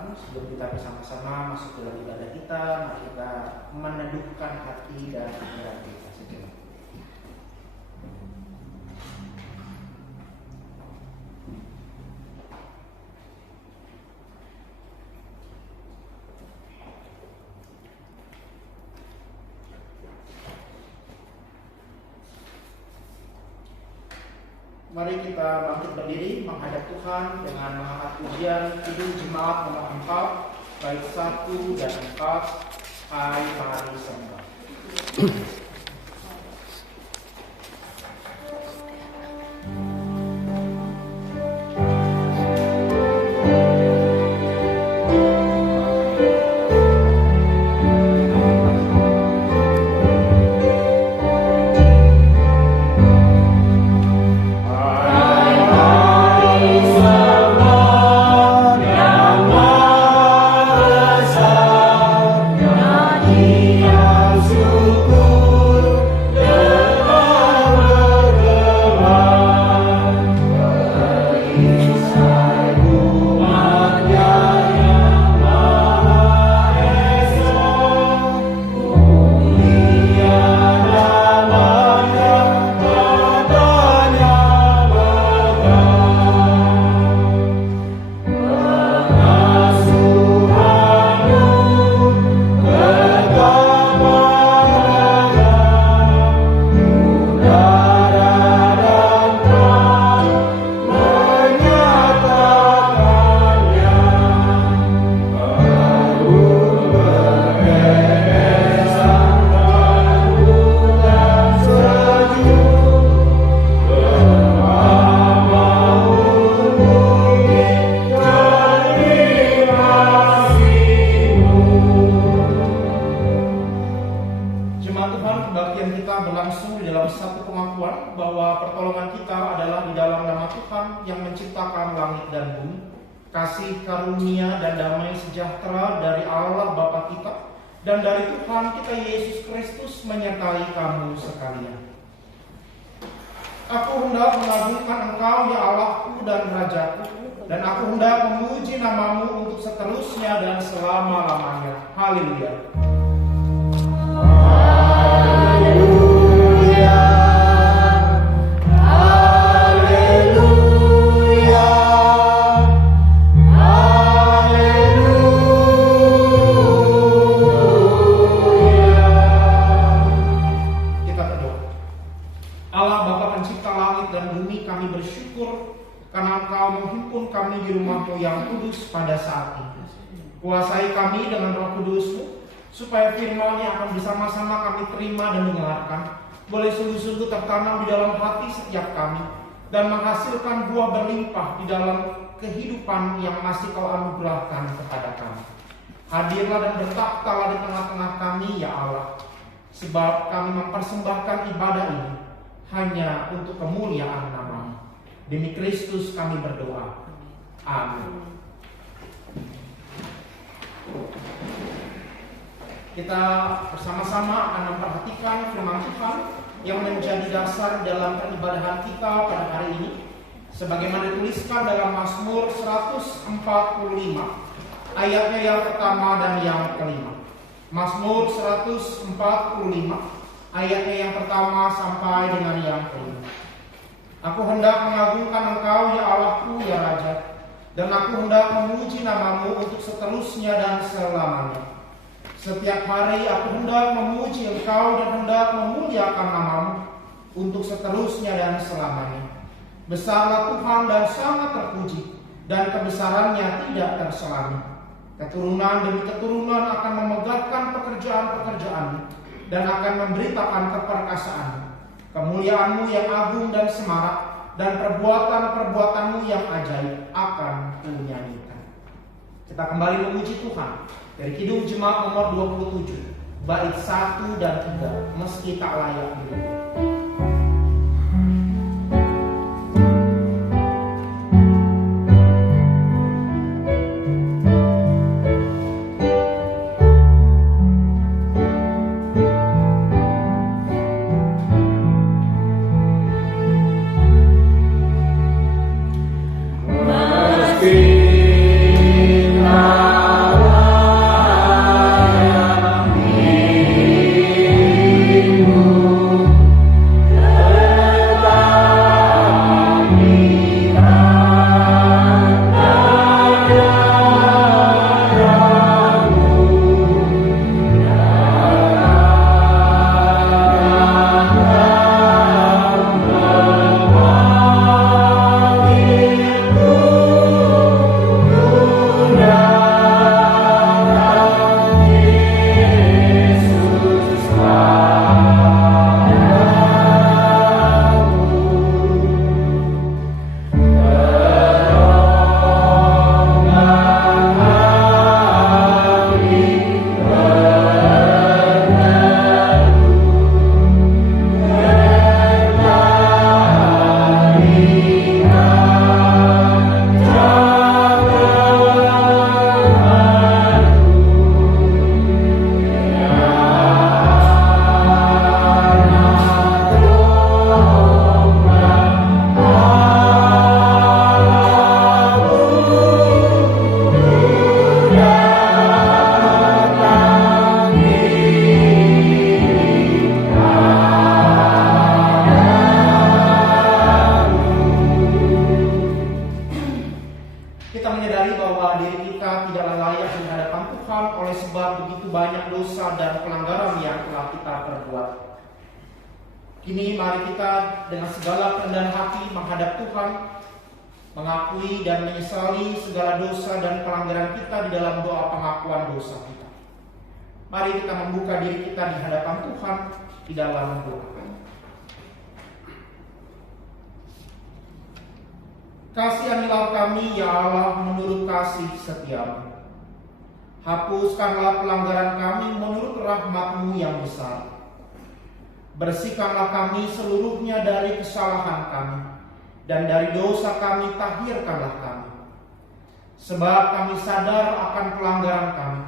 Tuhan, sebelum kita bersama-sama masuk dalam ibadah kita, mari kita meneduhkan hati dan pikiran kita sejenak. Mari kita bangkit berdiri menghadap Tuhan dengan mengangkat pujian Kidung Jemaat nomor 4 bait 1 dan 4, Hai mari sembah. Kasih karunia dan damai sejahtera dari Allah Bapa kita dan dari Tuhan kita Yesus Kristus menyertai kamu sekalian. Aku hendak mengagungkan Engkau ya Allahku dan Rajaku, dan aku hendak memuji namamu untuk seterusnya dan selama-lamanya. Haleluya. Pada saat itu kuasai kami dengan Roh Kudus-Mu, supaya firman yang akan bersama-sama kami terima dan dengarkan boleh sungguh-sungguh tertanam di dalam hati setiap kami dan menghasilkan buah berlimpah di dalam kehidupan yang masih Kau anugerahkan kepada kami. Hadirlah dan bertakhtalah di tengah-tengah kami ya Allah, sebab kami mempersembahkan ibadah ini hanya untuk kemuliaan nama-Mu. Demi Kristus kami berdoa. Amin. Kita bersama-sama akan memperhatikan firman Tuhan yang menjadi dasar dalam peribadahan kita pada hari ini, sebagaimana dituliskan dalam Mazmur 145 ayatnya yang pertama dan yang kelima. Mazmur 145 ayatnya yang pertama sampai dengan yang kelima. Aku hendak mengagungkan Engkau ya Allahku ya Raja, dan aku hendak memuji namamu untuk seterusnya dan selamanya. Setiap hari aku hendak memuji Engkau dan hendak memuliakan namamu untuk seterusnya dan selamanya. Besarlah Tuhan dan sangat terpuji, dan kebesarannya tidak terselami. Keturunan demi keturunan akan memegahkan pekerjaan-pekerjaanmu dan akan memberitakan keperkasaan. Kemuliaanmu yang agung dan semarak, dan perbuatan-perbuatanmu yang ajaib akan kunyanyikan. Kita kembali memuji Tuhan dari Kidung Jemaat nomor 27 bait 1 dan 3, meski tak layak hidup. Meski diri kita tidaklah layak di hadapan Tuhan oleh sebab begitu banyak dosa dan pelanggaran yang telah kita perbuat. Kini mari kita dengan segala kerendahan hati menghadap Tuhan, mengakui dan menyesali segala dosa dan pelanggaran kita di dalam doa pengakuan dosa kita. Mari kita membuka diri kita di hadapan Tuhan di dalam doa. Kasihanilah kami ya Allah menurut kasih setiamu. Hapuskanlah pelanggaran kami menurut rahmat-Mu yang besar. Bersihkanlah kami seluruhnya dari kesalahan kami, dan dari dosa kami tahirkanlah kami. Sebab kami sadar akan pelanggaran kami,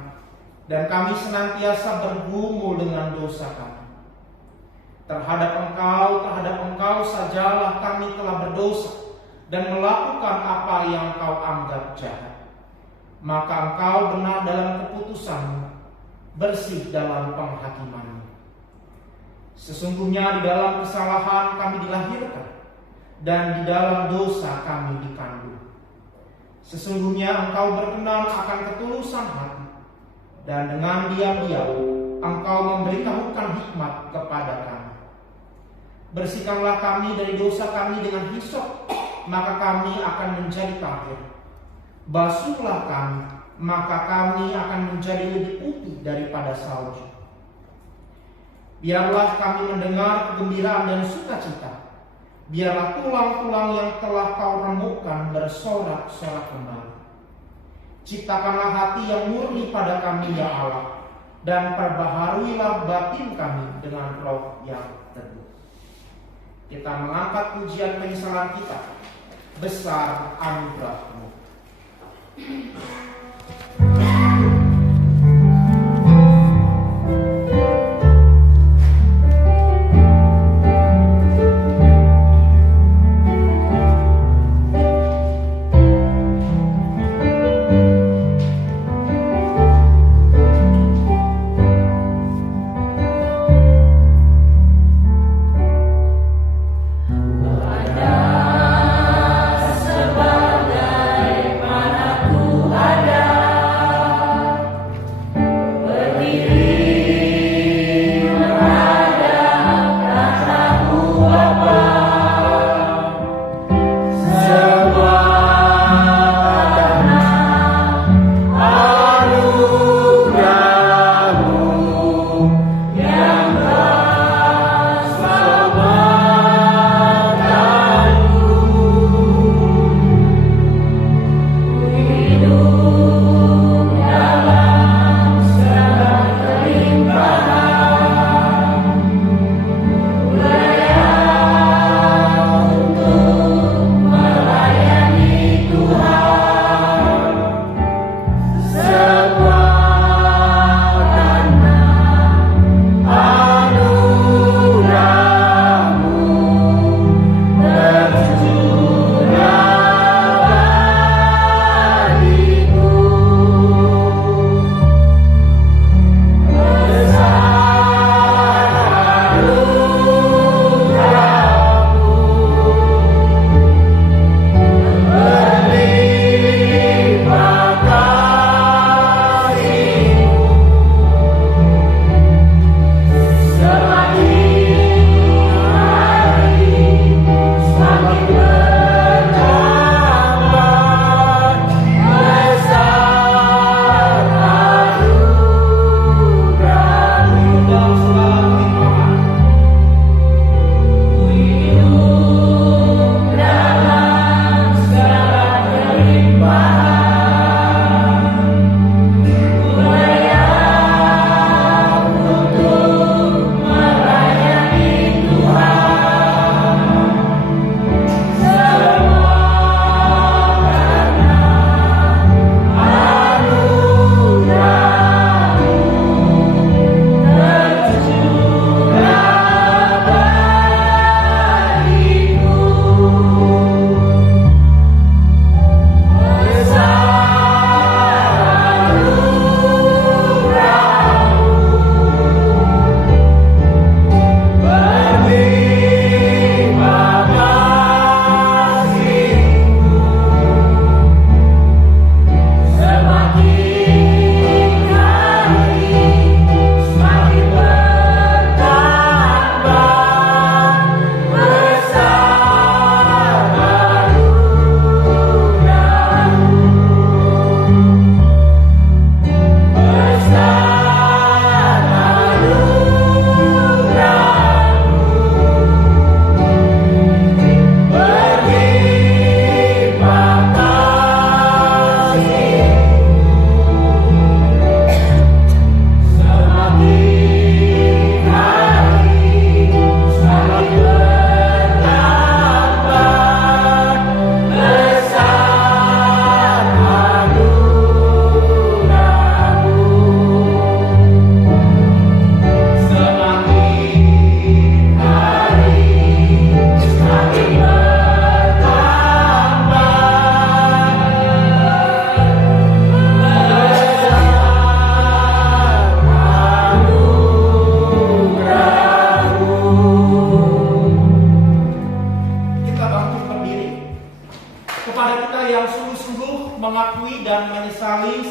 dan kami senantiasa bergumul dengan dosa kami. Terhadap Engkau sajalah kami telah berdosa, dan melakukan apa yang Kau anggap jahat. Maka Engkau benar dalam keputusan-Mu, bersih dalam penghakiman-Mu. Sesungguhnya di dalam kesalahan kami dilahirkan, dan di dalam dosa kami dikandung. Sesungguhnya Engkau berkenan akan ketulusan hati, dan dengan diam-diam Engkau memberitahukan hikmat kepada kami. Bersihkanlah kami dari dosa kami dengan hisop, maka kami akan menjadi tahir. Basuhlah kami, maka kami akan menjadi lebih putih daripada salju. Biarlah kami mendengar kegembiraan dan sukacita. Biarlah tulang-tulang yang telah Kau remukkan bersorak-sorak kembali. Ciptakanlah hati yang murni pada kami ya Allah, dan perbaharuilah batin kami dengan roh yang teduh. Kita mengangkat pujian penyesalan kita. Besar anugerah-Mu. Ada sebagaimana Tuhan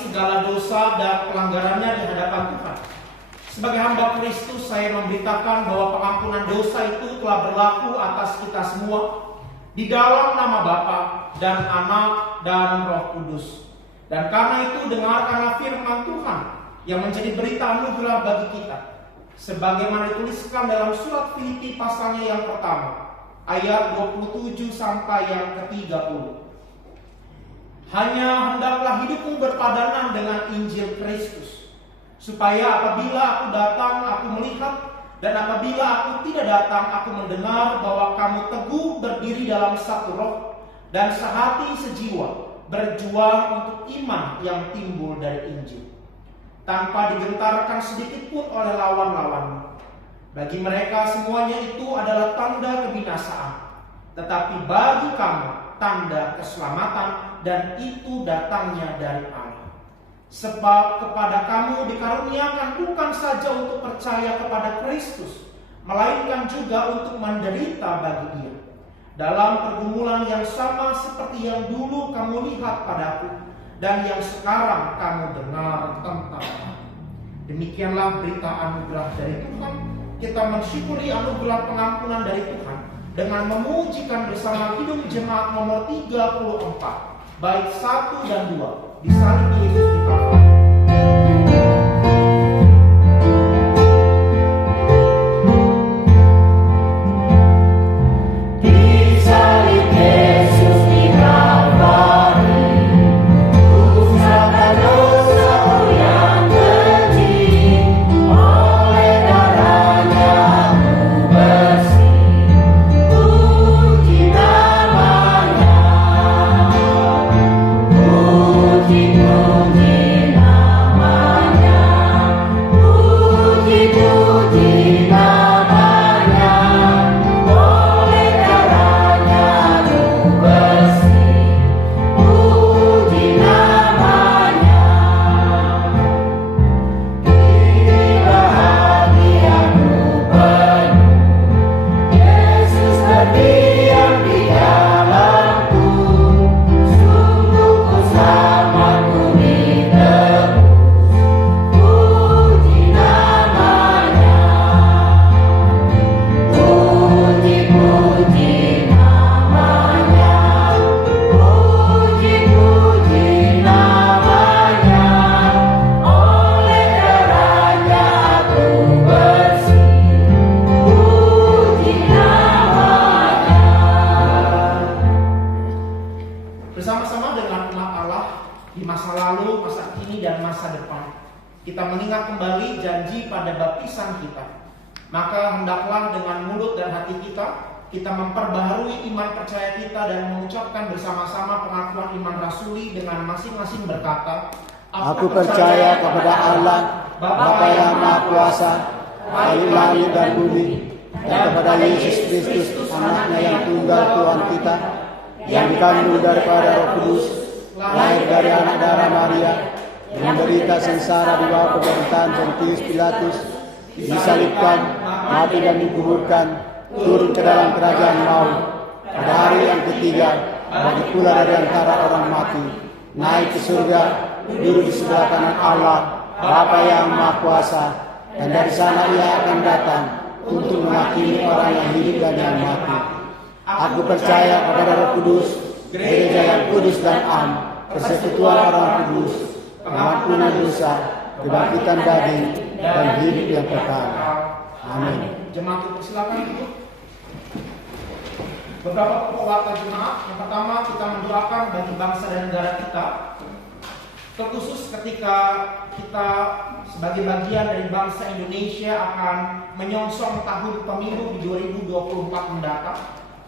segala dosa dan pelanggarannya di hadapan Tuhan. Sebagai hamba Kristus, saya memberitakan bahwa pengampunan dosa itu telah berlaku atas kita semua di dalam nama Bapa dan Anak dan Roh Kudus. Dan karena itu dengarkanlah firman Tuhan yang menjadi berita anugerah bagi kita, sebagaimana dituliskan dalam surat Filipi pasalnya yang pertama, ayat 27 sampai yang ke-30. Hanya hendaklah hidupmu berpadanan dengan Injil Kristus, supaya apabila aku datang, aku melihat, dan apabila aku tidak datang, aku mendengar bahwa kamu teguh berdiri dalam satu roh dan sehati sejiwa, berjuang untuk iman yang timbul dari Injil, tanpa digentarkan sedikit pun oleh lawan-lawanmu. Bagi mereka semuanya itu adalah tanda kebinasaan, tetapi bagi kamu tanda keselamatan, dan itu datangnya dari Allah. Sebab kepada kamu dikaruniakan bukan saja untuk percaya kepada Kristus, melainkan juga untuk menderita bagi Dia, dalam pergumulan yang sama seperti yang dulu kamu lihat padaku, dan yang sekarang kamu dengar tentang. Demikianlah berita anugerah dari Tuhan. Kita mensyukuri anugerah pengampunan dari Tuhan dengan memujikan bersama Kidung Jemaat nomor 34, bait 1 dan 2, disalib Yesus di Kalvari. Kita memperbaharui iman percaya kita dan mengucapkan bersama-sama pengakuan iman rasuli dengan masing-masing berkata, Aku percaya kepada Allah, Bapa yang Maha Kuasa, Ahli langit dan bumi, dan kepada Yesus Kristus, Anaknya yang tunggal Tuhan kita, yang dikandung daripada Roh Kudus, lahir dari anak darah Maria, menderita sengsara di bawah pemerintahan Pontius Pilatus, disalibkan, mati dan dikuburkan, turun ke dalam kerajaan maut, pada hari yang ketiga bangkit pula dari antara orang mati, naik ke surga, duduk di sebelah kanan Allah, Bapa yang Maha Kuasa, dan dari sana Ia akan datang untuk menghakimi orang yang hidup dan yang mati. Aku percaya kepada Roh Kudus, gereja yang kudus dan am, persekutuan orang kudus, pengampunan dosa, kebangkitan daging, dan hidup yang kekal. Amin. Jemaat silakan duduk. Beberapa pokok warta jemaat. Yang pertama, kita mendoakan bagi bangsa dan negara kita, terkhusus ketika kita sebagai bagian dari bangsa Indonesia akan menyongsong tahun pemilu di 2024 mendatang.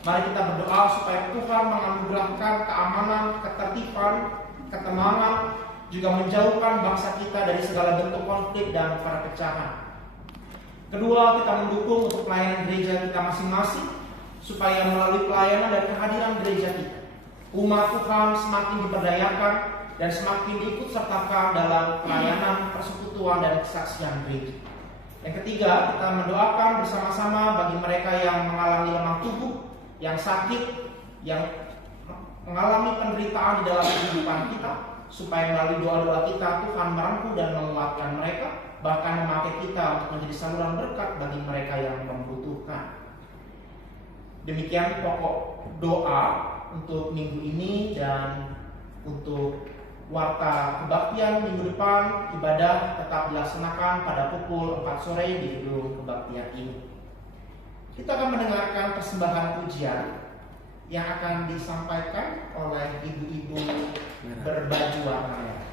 Mari kita berdoa supaya Tuhan menganugerahkan keamanan, ketertiban, ketenangan, juga menjauhkan bangsa kita dari segala bentuk konflik dan perpecahan. Kedua, kita mendukung untuk pelayanan gereja kita masing-masing, supaya melalui pelayanan dan kehadiran gereja kita, umat Tuhan semakin diberdayakan dan semakin diikut sertakan dalam pelayanan, persekutuan, dan kesaksian gereja. Yang ketiga, kita mendoakan bersama-sama bagi mereka yang mengalami lemah tubuh, yang sakit, yang mengalami penderitaan di dalam kehidupan kita, supaya melalui doa-doa kita Tuhan merangkul dan menguatkan mereka, bahkan memakai kita untuk menjadi saluran berkat bagi mereka yang membutuhkan. Demikian pokok doa untuk minggu ini, dan untuk warta kebaktian minggu depan, ibadah tetap dilaksanakan pada pukul 4 sore di gedung kebaktian ini. Kita akan mendengarkan persembahan pujian yang akan disampaikan oleh ibu-ibu berbaju warna merah.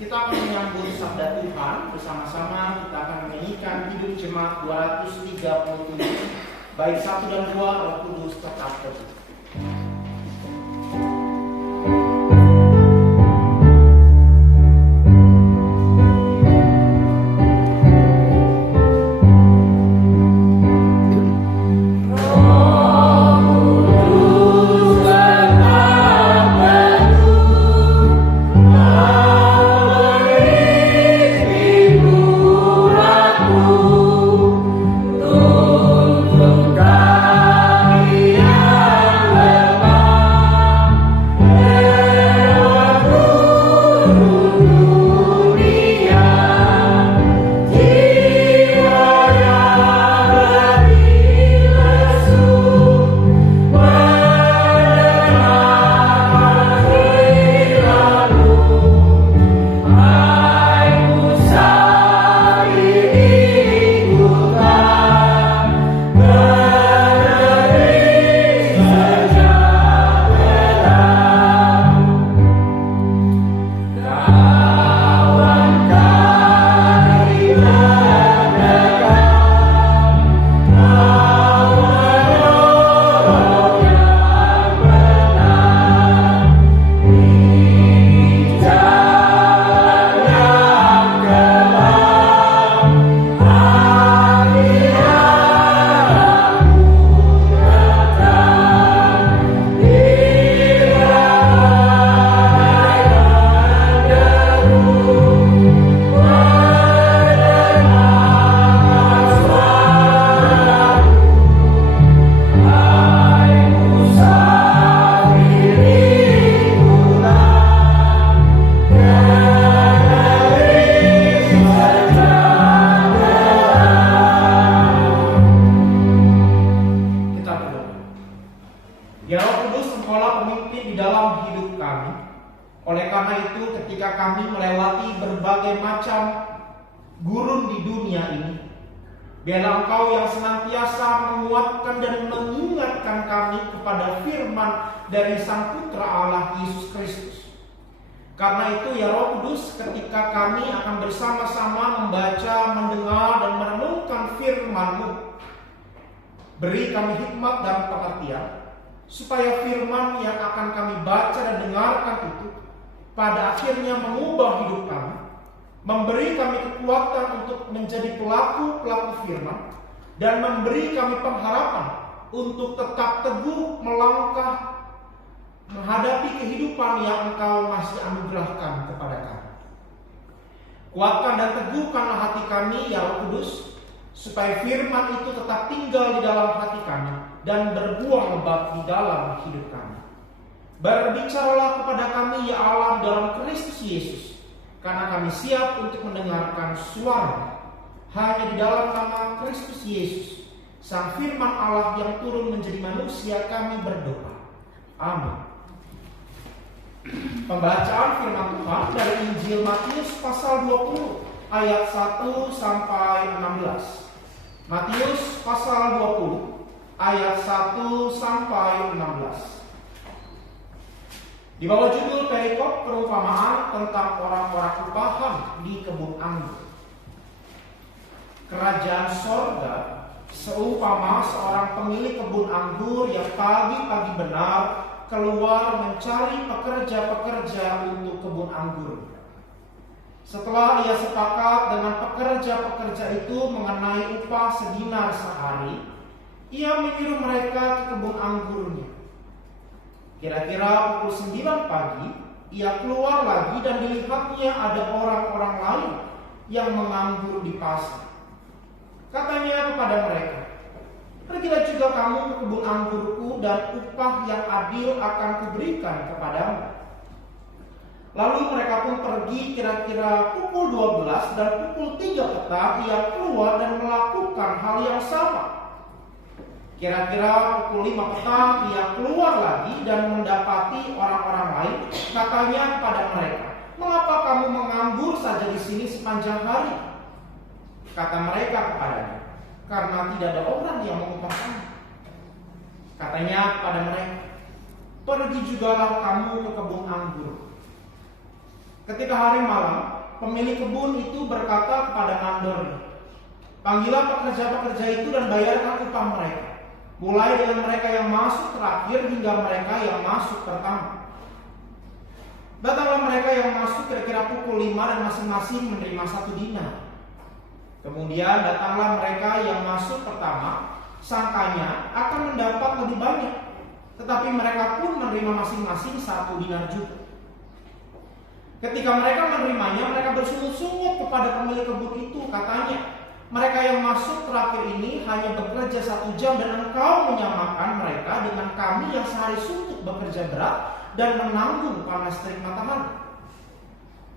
Kita akan menyambut sabda Tuhan, bersama-sama kita akan menyanyikan Hidup Jemaat 237, bait 1 dan 2, Roh Kudus tetap teguh. Biarlah Engkau yang senantiasa menguatkan dan mengingatkan kami kepada firman dari Sang Putra Allah Yesus Kristus. Karena itu ya Roh Kudus, ketika kami akan bersama-sama membaca, mendengar, dan merenungkan firman-Mu, beri kami hikmat dan pengertian, supaya firman yang akan kami baca dan dengarkan itu pada akhirnya mengubah hidup kami, memberi kami kekuatan untuk menjadi pelaku-pelaku firman, dan memberi kami pengharapan untuk tetap teguh melangkah menghadapi kehidupan yang Engkau masih anugerahkan kepada kami. Kuatkan dan teguhkanlah hati kami ya Roh Kudus, supaya firman itu tetap tinggal di dalam hati kami dan berbuah lebat di dalam hidup kami. Berbicaralah kepada kami ya Allah dalam Kristus Yesus, karena kami siap untuk mendengarkan suara. Hanya di dalam nama Kristus Yesus, Sang Firman Allah yang turun menjadi manusia, kami berdoa. Amin. Pembacaan firman Tuhan dari Injil Matius pasal 20 ayat 1 sampai 16. Matius pasal 20 ayat 1 sampai 16. Di bawah judul perikop perumpamaan tentang orang-orang upahan di kebun anggur. Kerajaan sorga seumpama seorang pemilik kebun anggur yang pagi-pagi benar keluar mencari pekerja-pekerja untuk kebun anggur. Setelah ia sepakat dengan pekerja-pekerja itu mengenai upah sedinar sehari, ia menyuruh mereka ke kebun anggurnya. Kira-kira pukul 9 pagi, ia keluar lagi dan dilihatnya ada orang-orang lain yang menganggur di pasar. Katanya kepada mereka, "Pergilah juga kamu ke kebun anggurku dan upah yang adil akan kuberikan kepadamu." Lalu mereka pun pergi. Kira-kira pukul 12 dan pukul 3 petang ia keluar dan melakukan hal yang sama. Kira-kira pukul 5 petang ia keluar lagi dan mendapati orang-orang lain. Katanya kepada mereka, "Mengapa kamu menganggur saja di sini sepanjang hari?" Kata mereka kepadanya, "Karena tidak ada orang yang mengupah kami." Katanya kepada mereka, "Pergi jugalah kamu ke kebun anggur." Ketika hari malam, pemilik kebun itu berkata kepada mandornya, "Panggillah pekerja-pekerja itu dan bayarkan upah mereka, mulai dengan mereka yang masuk terakhir hingga mereka yang masuk pertama." Datanglah mereka yang masuk kira-kira pukul 5 dan masing-masing menerima 1 dinar. Kemudian datanglah mereka yang masuk pertama, sangkanya akan mendapat lebih banyak, tetapi mereka pun menerima masing-masing 1 dinar juga. Ketika mereka menerimanya, mereka bersungut-sungut kepada pemilik kebun itu, katanya, "Mereka yang masuk terakhir ini hanya bekerja 1 jam dan engkau menyamakan mereka dengan kami yang sehari suntuk bekerja berat dan menanggung panas terik matahari."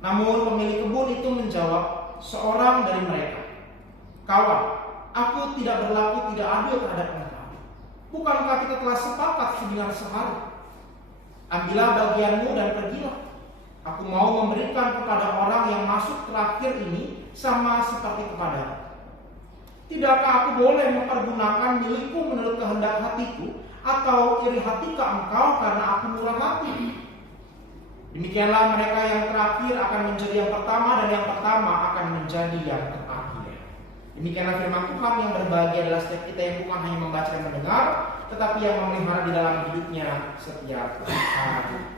Namun pemilik kebun itu menjawab seorang dari mereka, "Kawan, aku tidak berlaku tidak adil terhadap engkau. Bukankah kita telah sepakat sedinar sehari? Ambillah bagianmu dan pergilah. Aku mau memberikan kepada orang yang masuk terakhir ini sama seperti kepadamu. Tidakkah aku boleh mempergunakan milikku menurut kehendak hatiku, atau iri hatikah engkau karena aku murah hati?" Demikianlah mereka yang terakhir akan menjadi yang pertama, dan yang pertama akan menjadi yang terakhir. Demikianlah firman Tuhan. Yang berbahagia adalah setiap kita yang bukan hanya membaca dan mendengar, tetapi yang memelihara di dalam hidupnya setiap hari.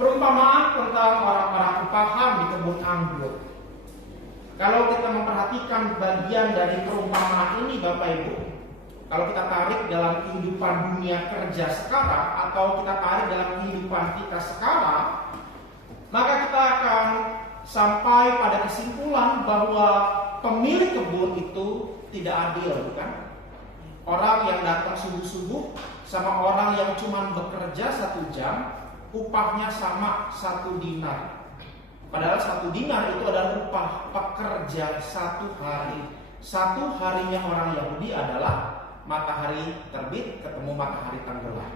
Perumpamaan tentang orang-orang paham di kebun anggur. Kalau kita memperhatikan bagian dari perumpamaan ini, Bapak Ibu, kalau kita tarik dalam kehidupan dunia kerja sekarang, atau kita tarik dalam kehidupan kita sekarang, maka kita akan sampai pada kesimpulan bahwa pemilik kebun itu tidak adil, bukan? Orang yang datang subuh-subuh sama orang yang cuma bekerja 1 jam, upahnya sama 1 dinar. Padahal 1 dinar itu adalah upah pekerja 1 hari. 1 harinya orang Yahudi adalah matahari terbit ketemu matahari tenggelam.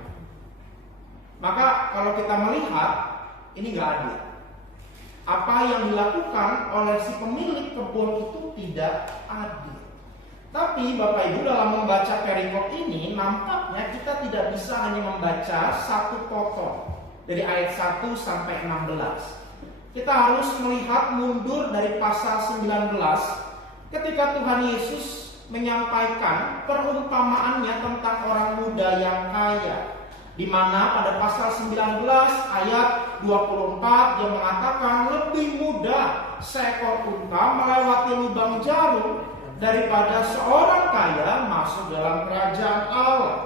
Maka kalau kita melihat, ini gak adil. Apa yang dilakukan oleh si pemilik kebun itu tidak adil. Tapi Bapak Ibu, dalam membaca perikop ini, nampaknya kita tidak bisa hanya membaca 1 potong dari ayat 1 sampai 16. Kita harus melihat mundur dari pasal 19 ketika Tuhan Yesus menyampaikan perumpamaannya tentang orang muda yang kaya, di mana pada pasal 19 ayat 24 dia mengatakan, "Lebih mudah seekor unta melewati lubang jarum daripada seorang kaya masuk dalam kerajaan Allah."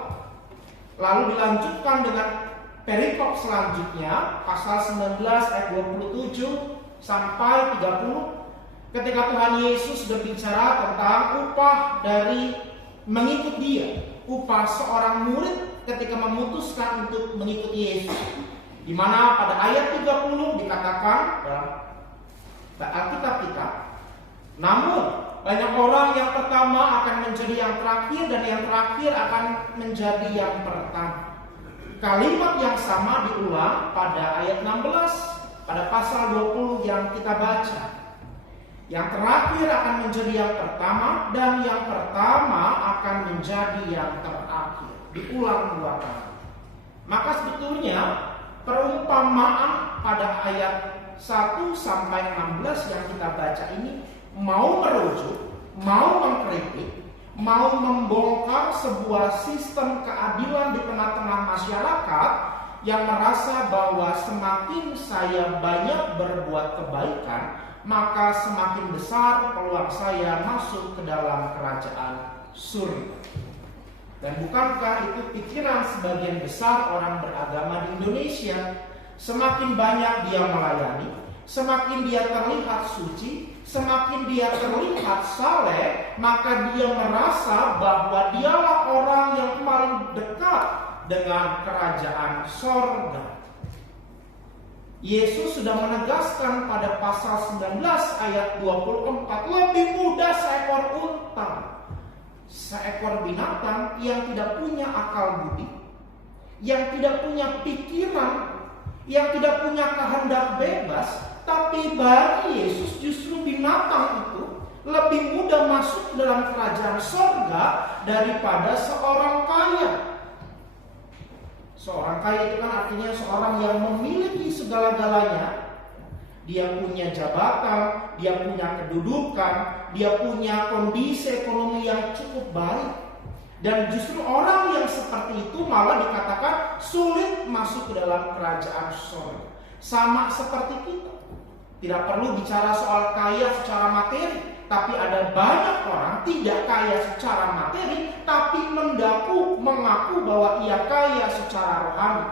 Lalu dilanjutkan dengan perikop selanjutnya, pasal 19 ayat 27 sampai 30, ketika Tuhan Yesus berbicara tentang upah dari mengikut Dia, upah seorang murid ketika memutuskan untuk mengikuti Yesus. Di mana pada ayat 30 dikatakan dalam Alkitab kita, "Namun banyak orang yang pertama akan menjadi yang terakhir, dan yang terakhir akan menjadi yang pertama." Kalimat yang sama diulang pada ayat 16 pada pasal 20 yang kita baca. Yang terakhir akan menjadi yang pertama, dan yang pertama akan menjadi yang terakhir. Diulang 2 kali. Maka sebetulnya perumpamaan pada ayat 1 sampai 16 yang kita baca ini mau merujuk, mau mengkritik, mau membongkar sebuah sistem keadilan di tengah-tengah masyarakat yang merasa bahwa semakin saya banyak berbuat kebaikan, maka semakin besar peluang saya masuk ke dalam kerajaan surga. Dan bukankah itu pikiran sebagian besar orang beragama di Indonesia? Semakin banyak dia melayani, semakin dia terlihat suci, semakin dia terlihat saleh, maka dia merasa bahwa dialah orang yang paling dekat dengan kerajaan sorga. Yesus sudah menegaskan pada pasal 19 ayat 24, "Lebih mudah seekor unta, seekor binatang yang tidak punya akal budi, yang tidak punya pikiran, yang tidak punya kehendak bebas." Tapi bagi Yesus justru binatang itu lebih mudah masuk ke dalam kerajaan sorga daripada seorang kaya. Seorang kaya itu kan artinya seorang yang memiliki segala-galanya, dia punya jabatan, dia punya kedudukan, dia punya kondisi ekonomi yang cukup baik. Dan justru orang yang seperti itu malah dikatakan sulit masuk ke dalam kerajaan surga. Sama seperti kita. Tidak perlu bicara soal kaya secara materi, tapi ada banyak orang tidak kaya secara materi, tapi mengaku bahwa ia kaya secara rohani.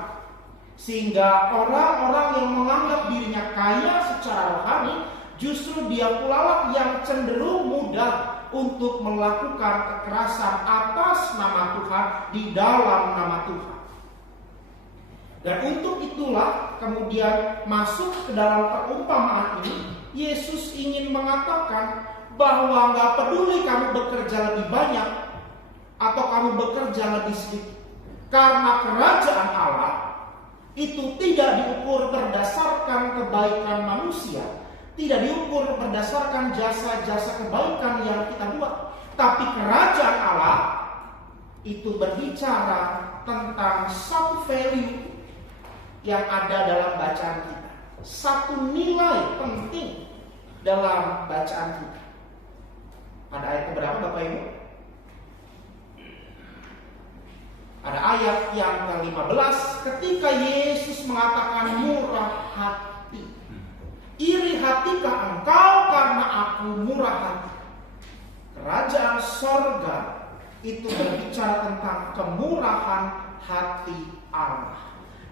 Sehingga orang-orang yang menganggap dirinya kaya secara rohani, justru dia pula lah yang cenderung mudah untuk melakukan kekerasan atas nama Tuhan di dalam nama Tuhan. Dan untuk itulah kemudian masuk ke dalam perumpamaan ini, Yesus ingin mengatakan bahwa gak peduli kamu bekerja lebih banyak atau kamu bekerja lebih sedikit, karena kerajaan Allah itu tidak diukur berdasarkan kebaikan manusia, tidak diukur berdasarkan jasa-jasa kebaikan yang kita buat, tapi kerajaan Allah itu berbicara tentang satu value yang ada dalam bacaan kita, satu nilai penting dalam bacaan kita. Pada ayat keberapa Bapak Ibu? Ada ayat yang ke-15 ketika Yesus mengatakan murah hati. Iri hatikah engkau karena aku murah hati? Kerajaan sorga itu berbicara tentang kemurahan hati Allah.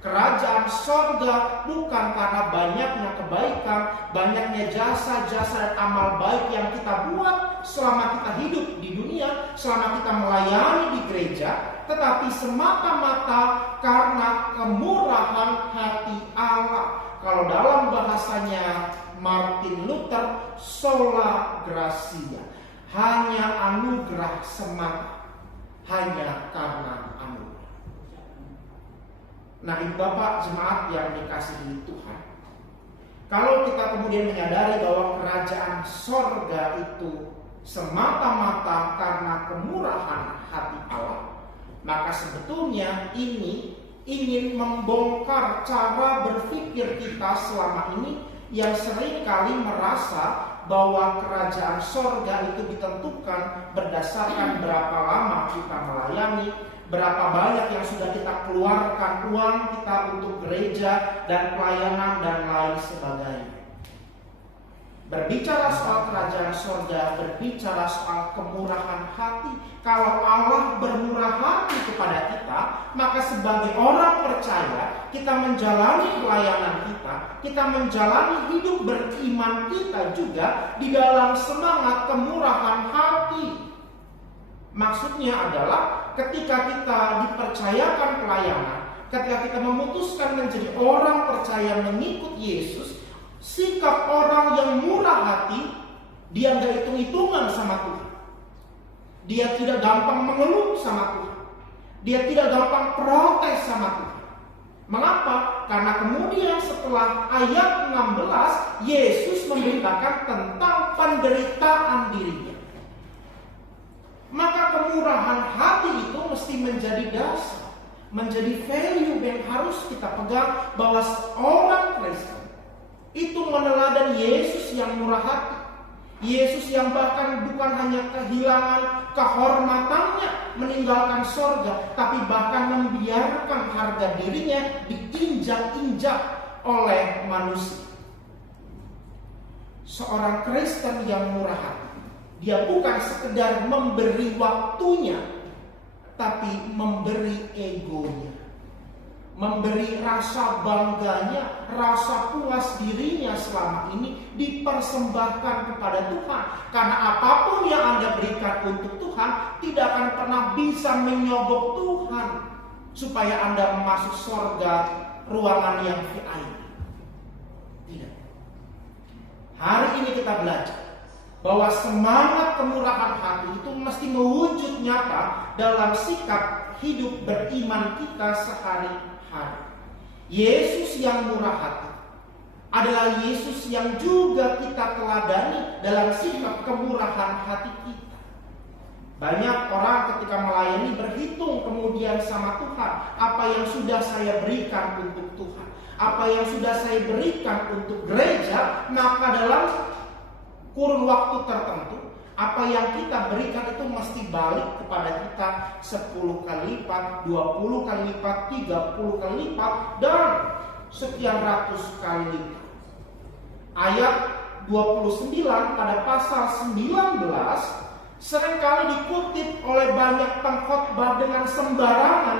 Kerajaan sorga bukan karena banyaknya kebaikan, banyaknya jasa-jasa dan amal baik yang kita buat selama kita hidup di dunia, selama kita melayani di gereja, tetapi semata-mata karena kemurahan hati Allah. Kalau dalam bahasanya Martin Luther, sola gratia, hanya anugerah semata, hanya karena anugerah. Nah, Ibu Bapak jemaat yang dikasihi Tuhan, kalau kita kemudian menyadari bahwa kerajaan sorga itu semata-mata karena kemurahan hati Allah, maka sebetulnya ini ingin membongkar cara berpikir kita selama ini yang seringkali merasa bahwa kerajaan sorga itu ditentukan berdasarkan berapa lama kita melayani, berapa banyak yang sudah kita keluarkan uang kita untuk gereja dan pelayanan dan lain sebagainya. Berbicara soal kerajaan sorga, berbicara soal kemurahan hati. Kalau Allah bermurah hati kepada kita, maka sebagai orang percaya, kita menjalani pelayanan kita menjalani hidup beriman kita juga di dalam semangat kemurahan hati. Maksudnya adalah ketika kita dipercayakan pelayanan, ketika kita memutuskan menjadi orang percaya mengikut Yesus, sikap orang yang murah hati, dia gak hitung-hitungan sama Tuhan. Dia tidak gampang mengeluh sama Tuhan. Dia tidak gampang protes sama Tuhan. Mengapa? Karena kemudian setelah ayat 16, Yesus memberitakan tentang penderitaan dirinya. Maka kemurahan hati itu mesti menjadi dasar, menjadi value yang harus kita pegang, bahwa seorang Kristen itu meneladani Yesus yang murah hati. Yesus yang bahkan bukan hanya kehilangan kehormatannya meninggalkan sorga, tapi bahkan membiarkan harga dirinya diinjak-injak oleh manusia. Seorang Kristen yang murah hati, dia bukan sekedar memberi waktunya, tapi memberi egonya, memberi rasa bangganya, rasa puas dirinya selama ini dipersembahkan kepada Tuhan. Karena apapun yang Anda berikan untuk Tuhan tidak akan pernah bisa menyogok Tuhan supaya Anda masuk surga ruangan yang VIP. Tidak. Hari ini kita belajar bahwa semangat kemurahan hati itu mesti mewujud nyata dalam sikap hidup beriman kita sehari-hari. Yesus yang murah hati adalah Yesus yang juga kita teladani dalam sikap kemurahan hati kita. Banyak orang ketika melayani berhitung kemudian sama Tuhan, apa yang sudah saya berikan untuk Tuhan, apa yang sudah saya berikan untuk gereja, maka dalam kurun waktu tertentu, apa yang kita berikan itu mesti balik kepada kita 10 kali lipat, 20 kali lipat, 30 kali lipat, dan sekian ratus kali lipat. Ayat 29 pada pasal 19 seringkali dikutip oleh banyak pengkhotbah dengan sembarangan,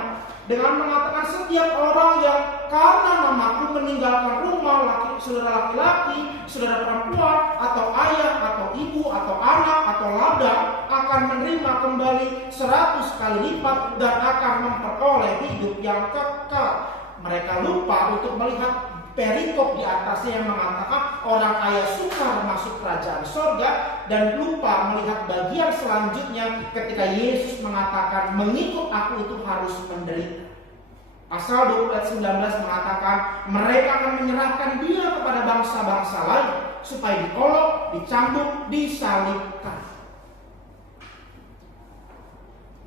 dengan mengatakan setiap orang yang karena namaku meninggalkan rumah, saudara laki-laki, saudara perempuan, atau ayah, atau ibu, atau anak, atau ladang, akan menerima kembali 100 kali lipat dan akan memperoleh hidup yang kekal. Mereka lupa untuk melihat perikop di atasnya yang mengatakan orang kaya sukar masuk kerajaan sorga, dan lupa melihat bagian selanjutnya ketika Yesus mengatakan mengikut aku itu harus menderita. Pasal 20 ayat 19 mengatakan mereka akan menyerahkan dia kepada bangsa-bangsa lain supaya diolok, dicambuk, disalibkan.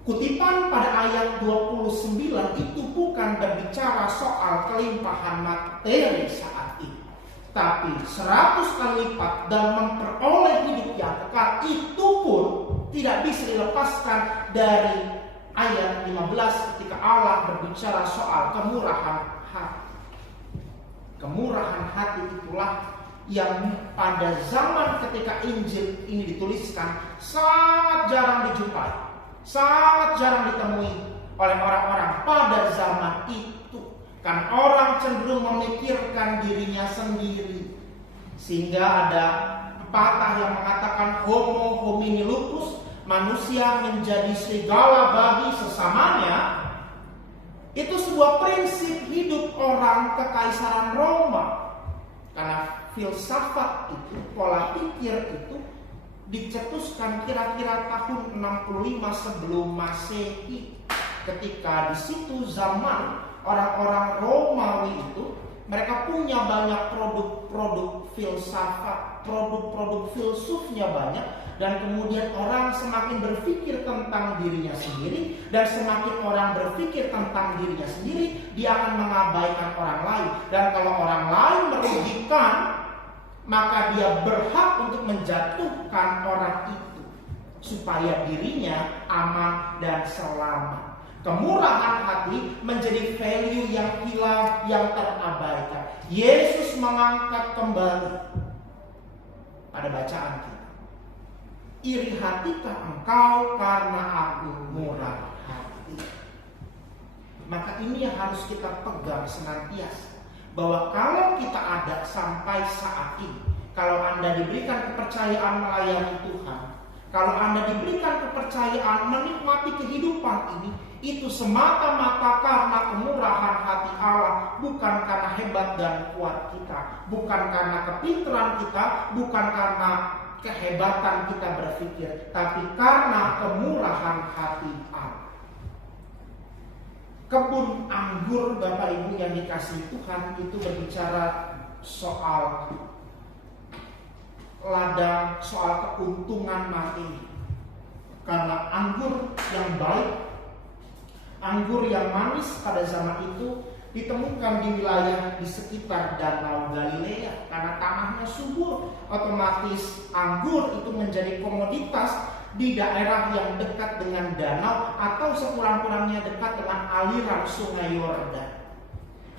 Kutipan pada ayat 29 itu bukan berbicara soal kelimpahan materi saat ini, tapi 100 kali lipat dan memperoleh hidup yang kekal itu pun tidak bisa dilepaskan dari ayat 15 ketika Allah berbicara soal kemurahan hati. Kemurahan hati itulah yang pada zaman ketika Injil ini dituliskan sangat jarang dijumpai, sangat jarang ditemui oleh orang-orang pada zaman itu. Kan orang cenderung memikirkan dirinya sendiri, sehingga ada pepatah yang mengatakan homo homini lupus, manusia menjadi serigala bagi sesamanya. Itu sebuah prinsip hidup orang Kekaisaran Roma, karena filsafat itu, pola pikir itu dicetuskan kira-kira tahun 65 sebelum Masehi, ketika di situ zaman orang-orang Romawi itu mereka punya banyak produk-produk filsafat, produk-produk filsufnya banyak, dan kemudian orang semakin berpikir tentang dirinya sendiri, dan semakin orang berpikir tentang dirinya sendiri, dia akan mengabaikan orang lain, dan kalau orang lain merugikan, maka dia berhak untuk menjatuhkan orang itu supaya dirinya aman dan selamat. Kemurahan hati menjadi value yang hilang, yang terabaikan. Yesus mengangkat kembali pada bacaan kita. Iri hatikah engkau karena aku murah hati? Maka ini yang harus kita pegang senantiasa, bahwa kalau kita ada sampai saat ini, kalau Anda diberikan kepercayaan melayani Tuhan, kalau Anda diberikan kepercayaan menikmati kehidupan ini, itu semata-mata karena kemurahan hati Allah, bukan karena hebat dan kuat kita, bukan karena kepintaran kita, bukan karena kehebatan kita berpikir, tapi karena kemurahan hati Allah. Kebun anggur Bapak Ibu yang dikasihi Tuhan itu berbicara soal ladang, soal keuntungan materi. Karena anggur yang baik, anggur yang manis pada zaman itu ditemukan di wilayah di sekitar Danau Galilea. Karena tanahnya subur, otomatis anggur itu menjadi komoditas di daerah yang dekat dengan danau atau sekurang-kurangnya dekat dengan aliran sungai Yordan.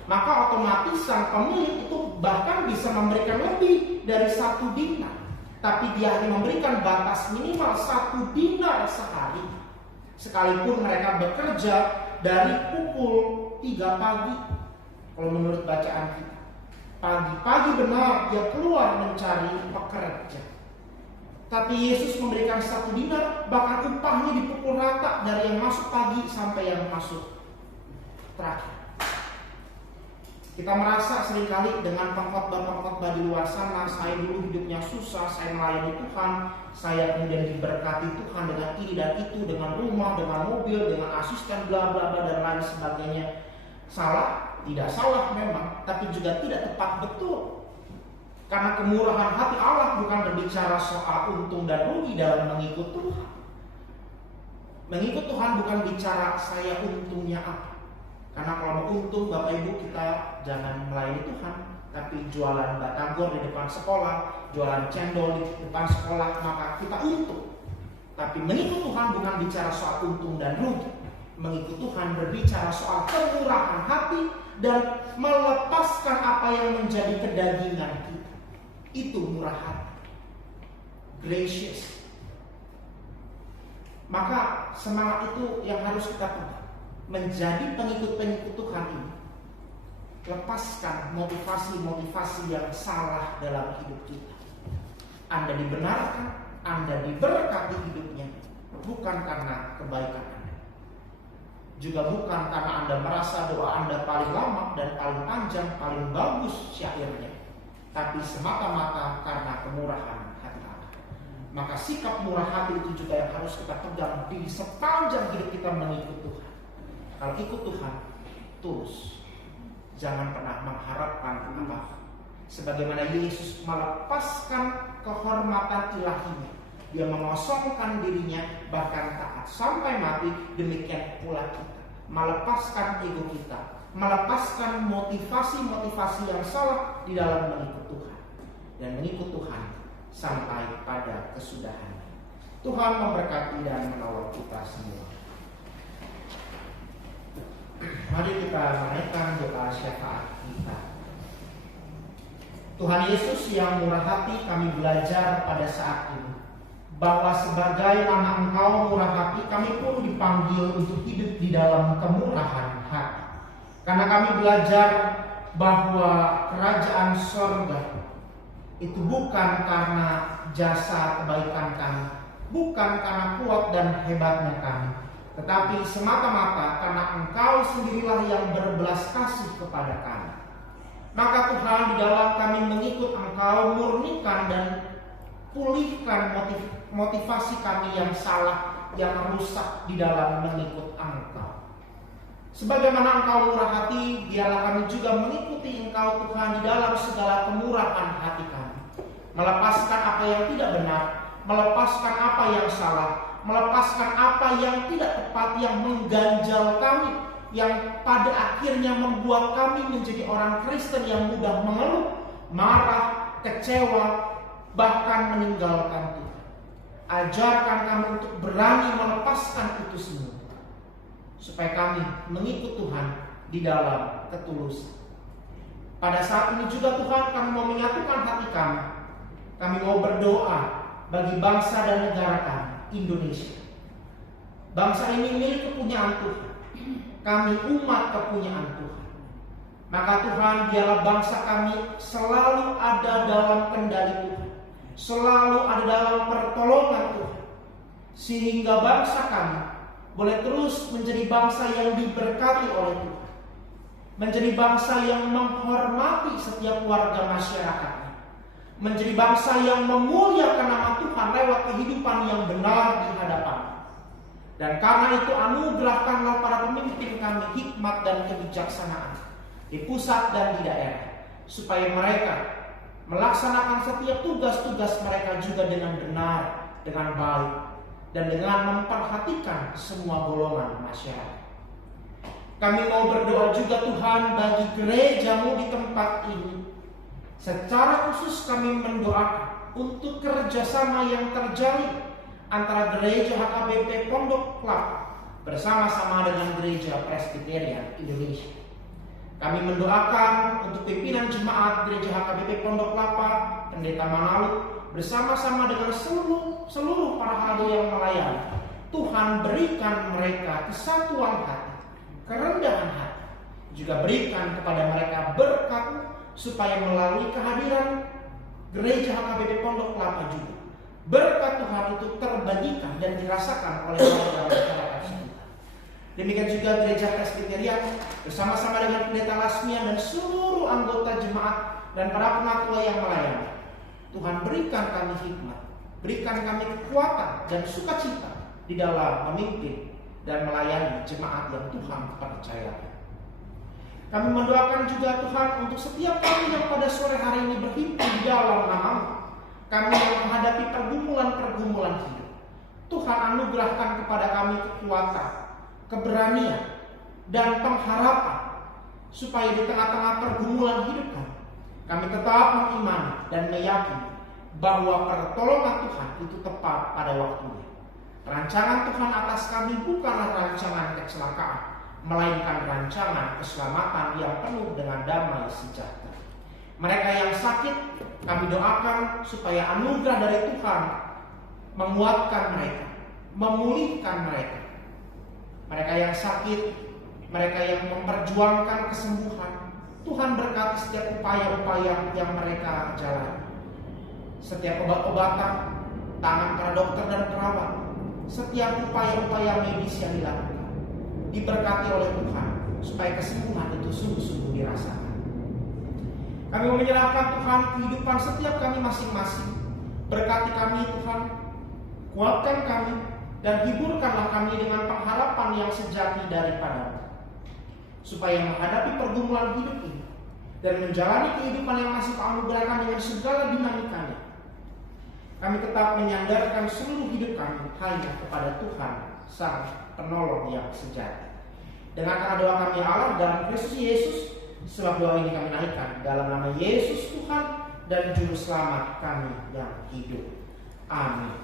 Maka otomatis sang pemilik itu bahkan bisa memberikan lebih dari 1 dinar, tapi dia hanya memberikan batas minimal 1 dinar sehari, sekalipun mereka bekerja dari pukul 3 pagi. Kalau menurut bacaan kita, pagi-pagi benar dia keluar mencari pekerja. Tapi Yesus memberikan 1 dinar, bahkan upahnya dipukul rata dari yang masuk pagi sampai yang masuk terakhir. Kita merasa seringkali dengan pengkhotbah-pengkhotbah di luar sana, saya dulu hidupnya susah, saya melayani Tuhan, saya kemudian diberkati Tuhan dengan ini dan itu, dengan rumah, dengan mobil, dengan asisten, bla bla bla dan lain sebagainya. Salah? Tidak salah memang, tapi juga tidak tepat betul. Karena kemurahan hati Allah bukan berbicara soal untung dan rugi dalam mengikut Tuhan. Mengikut Tuhan bukan bicara saya untungnya apa, Karena kalau mau untung Bapak Ibu, kita jangan melayani Tuhan, tapi jualan batagor di depan sekolah, jualan cendol di depan sekolah, maka kita untung. Tapi mengikut Tuhan bukan bicara soal untung dan rugi. Mengikut Tuhan berbicara soal kemurahan hati dan melepaskan apa yang menjadi kedagingan kita. Itu murah hati, gracious. Maka semangat itu yang harus kita pegang. Menjadi pengikut-pengikut Tuhan ini, lepaskan motivasi-motivasi yang salah dalam hidup kita. Anda dibenarkan, Anda diberkati hidupnya, bukan karena kebaikan Anda, juga bukan karena Anda merasa doa Anda paling lama dan paling panjang, paling bagus syairnya, tapi semata-mata karena kemurahan hati Anda. Maka sikap murah hati itu juga yang harus kita pegang di sepanjang hidup kita mengikut Tuhan. Kalau ikut Tuhan, tulus. Jangan pernah mengharapkan apa. Sebagaimana Yesus melepaskan kehormatan ilahinya, Dia mengosongkan dirinya bahkan taat sampai mati. Demikian pula kita, melepaskan ego kita, melepaskan motivasi-motivasi yang salah di dalam mengikut Tuhan, dan mengikut Tuhan sampai pada kesudahan. Tuhan memberkati dan menolong kita semua. Mari kita menaikkan doa syafaat kita. Tuhan Yesus yang murah hati, kami belajar pada saat ini bahwa sebagai anak Engkau murah hati, kami pun dipanggil untuk hidup di dalam kemurahan hati. Karena kami belajar bahwa kerajaan sorga itu bukan karena jasa kebaikan kami, bukan karena kuat dan hebatnya kami, tetapi semata-mata karena Engkau sendirilah yang berbelas kasih kepada kami. Maka Tuhan, di dalam kami mengikut Engkau, murnikan dan pulihkan motivasi kami yang salah, yang rusak di dalam mengikut Engkau. Sebagaimana Engkau murah hati, biarlah kami juga mengikuti Engkau Tuhan di dalam segala kemurahan hati kami. Melepaskan apa yang tidak benar, melepaskan apa yang salah, melepaskan apa yang tidak tepat, yang mengganjal kami, yang pada akhirnya membuat kami menjadi orang Kristen yang mudah mengeluh, marah, kecewa, bahkan meninggalkan Tuhan. Ajarkan kami untuk berani melepaskan itu semua, supaya kami mengikut Tuhan di dalam ketulusan. Pada saat ini juga Tuhan, kami mau menyatukan hati kami. Kami mau berdoa bagi bangsa dan negara kami, Indonesia. Bangsa ini milik kepunyaan Tuhan. Kami umat kepunyaan Tuhan. Maka Tuhan, biarlah bangsa kami selalu ada dalam kendali Tuhan, selalu ada dalam pertolongan Tuhan, sehingga bangsa kami boleh terus menjadi bangsa yang diberkati oleh Tuhan, menjadi bangsa yang menghormati setiap warga masyarakatnya, menjadi bangsa yang memuliakan nama Tuhan lewat kehidupan yang benar di hadapan. Dan karena itu anugerahkanlah para pemimpin kami hikmat dan kebijaksanaan di pusat dan di daerah, supaya mereka melaksanakan setiap tugas-tugas mereka juga dengan benar, dengan baik, dan dengan memperhatikan semua golongan masyarakat. Kami mau berdoa juga Tuhan bagi gerejamu di tempat ini. Secara khusus kami mendoakan untuk kerjasama yang terjalin antara gereja HKBP Pondok Kelapa bersama-sama dengan gereja Presbyterian Indonesia. Kami mendoakan untuk pimpinan jemaat gereja HKBP Pondok Kelapa, Pendeta Manaluk, bersama-sama dengan seluruh para hadirin yang melayani. Tuhan berikan mereka kesatuan hati, kerendahan hati. Juga berikan kepada mereka berkat supaya melalui kehadiran gereja HKBP Pondok Kelapa juga berkat Tuhan itu terbagikan dan dirasakan oleh warga masyarakat sekitar. Demikian juga gereja Presbyterian bersama-sama dengan Pendeta Lasmian dan seluruh anggota jemaat dan para penatua yang melayani. Tuhan berikan kami hikmat, berikan kami kekuatan dan sukacita di dalam memimpin dan melayani jemaat yang Tuhan percayakan. Kami mendoakan juga Tuhan untuk setiap kami yang pada sore hari ini berhimpun di dalam nama-Mu. Kami yang menghadapi pergumulan-pergumulan hidup, Tuhan anugerahkan kepada kami kekuatan, keberanian, dan pengharapan, supaya di tengah-tengah pergumulan hidup kami tetap mengimani dan meyakini bahwa pertolongan Tuhan itu tepat pada waktunya. Rancangan Tuhan atas kami bukanlah rancangan kecelakaan, melainkan rancangan keselamatan yang penuh dengan damai sejahtera. Mereka yang sakit, kami doakan supaya anugerah dari Tuhan menguatkan mereka, memulihkan mereka. Mereka yang sakit, mereka yang memperjuangkan kesembuhan, Tuhan berkati setiap upaya-upaya yang mereka jalani. Setiap obat-obatan, tangan para dokter dan perawat, setiap upaya-upaya medis yang dilakukan diberkati oleh Tuhan, supaya kesembuhan itu sungguh-sungguh dirasakan. Kami menyerahkan Tuhan kehidupan setiap kami masing-masing. Berkati kami Tuhan, kuatkan kami, dan hiburkanlah kami dengan pengharapan yang sejati daripada-Mu, supaya menghadapi pergumulan hidup ini dan menjalani kehidupan yang masih Kau-anugerahkan dengan segala dinamikanya, kami tetap menyandarkan seluruh hidup kami hanya kepada Tuhan Sang Penolong yang sejati. Dengarkan doa kami Allah dalam Kristus Yesus, sebab doa ini kami naikkan dalam nama Yesus Tuhan dan Juru Selamat kami yang hidup. Amin.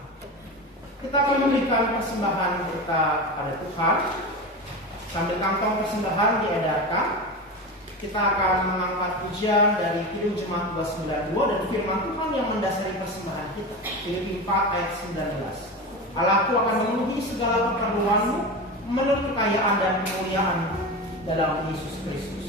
Kita akan memberikan persembahan kita pada Tuhan. Sambil kantong persembahan diedarkan, kita akan mengangkat pujian dari Kidung Jemaat 292 dan firman Tuhan yang mendasari persembahan kita. Filipi 4 ayat 19. Allahku akan memenuhi segala keperluanmu menurut kekayaan dan kemuliaan dalam Yesus Kristus.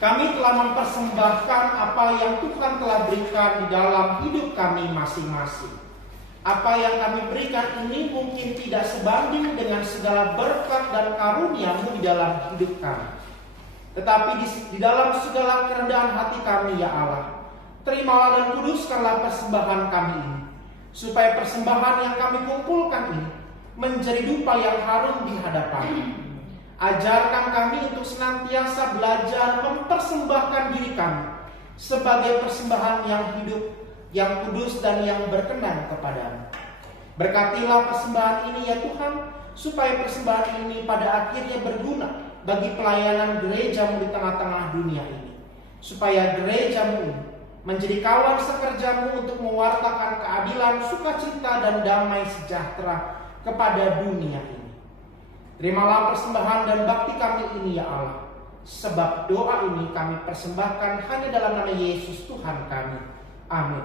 Kami telah mempersembahkan apa yang Tuhan telah berikan di dalam hidup kami masing-masing. Apa yang kami berikan ini mungkin tidak sebanding dengan segala berkat dan karunia-Mu di dalam hidup kami. Tetapi di dalam segala kerendahan hati kami, ya Allah, terimalah dan kuduskanlah persembahan kami ini, supaya persembahan yang kami kumpulkan ini menjadi dupa yang harum di hadapan-Mu. Ajarkan kami untuk senantiasa belajar mempersembahkan diri kami sebagai persembahan yang hidup, yang kudus dan yang berkenan kepadamu. Berkatilah persembahan ini ya Tuhan, supaya persembahan ini pada akhirnya berguna bagi pelayanan gereja-Mu di tengah-tengah dunia ini. Supaya gereja-Mu menjadi kawan sekerja-Mu untuk mewartakan keadilan, sukacita dan damai sejahtera kepada dunia ini. Terimalah persembahan dan bakti kami ini ya Allah, sebab doa ini kami persembahkan hanya dalam nama Yesus Tuhan kami. Amin.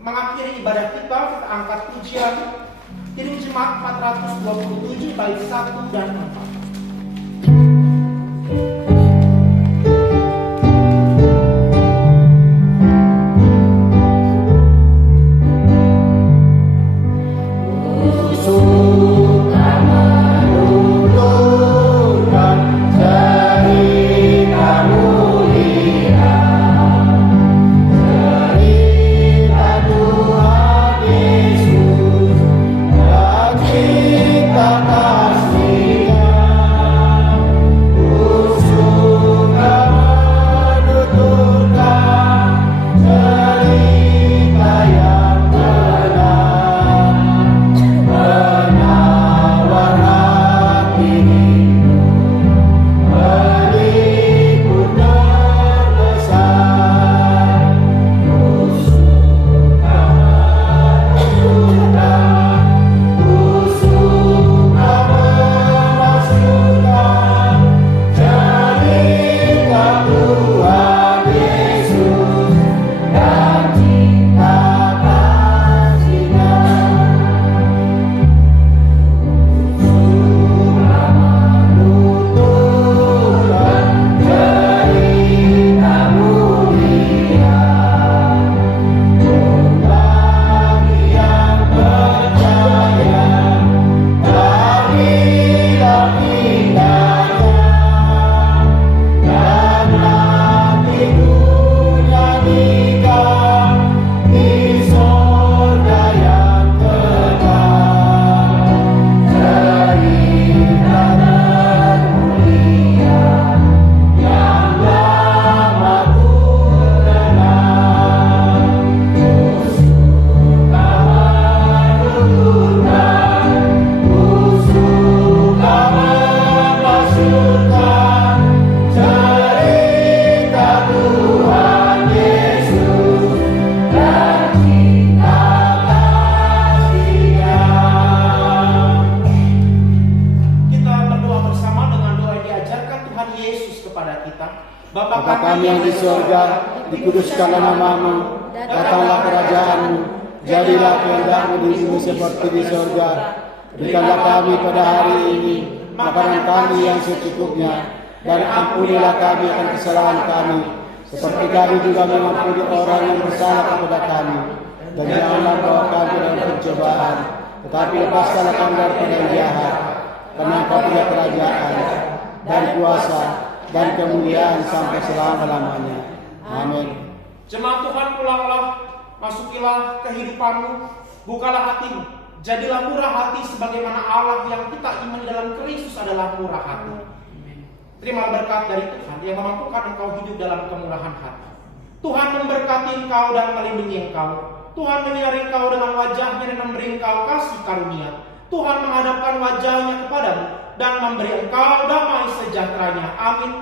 Mengakhiri ibadah kita angkat pujian Kidung Jemaat 427 bait 1 dan 4. Cerita Bapa kami yang di surga, dikuduskanlah namamu, datanglah kerajaanmu, jadilah kehendak-Mu di bumi seperti di surga. Berikanlah kami pada hari ini makanan kami yang secukupnya, dan ampunilah kami akan kesalahan kami, seperti kami juga mengampuni orang yang bersalah kepada kami. Dan janganlah bawa kami dalam pencobaan, tetapi lepaskanlah kami daripada yang jahat. Karena Engkau punya kerajaan dan kuasa dan kemuliaan sampai selama-lamanya. Amin. Jemaat Tuhan, pulanglah, masukilah kehidupanmu, bukalah hatimu, jadilah murah hati sebagaimana Allah yang kita imani dalam Kristus adalah murah hati. Terima berkat dari Tuhan yang memampukan engkau hidup dalam kemurahan hati. Tuhan memberkati engkau dan melindungi engkau. Tuhan menyinari engkau dengan wajahnya dan memberi engkau kasih karunia. Tuhan menghadapkan wajahnya kepadamu dan memberi engkau damai sejahteranya. Amin.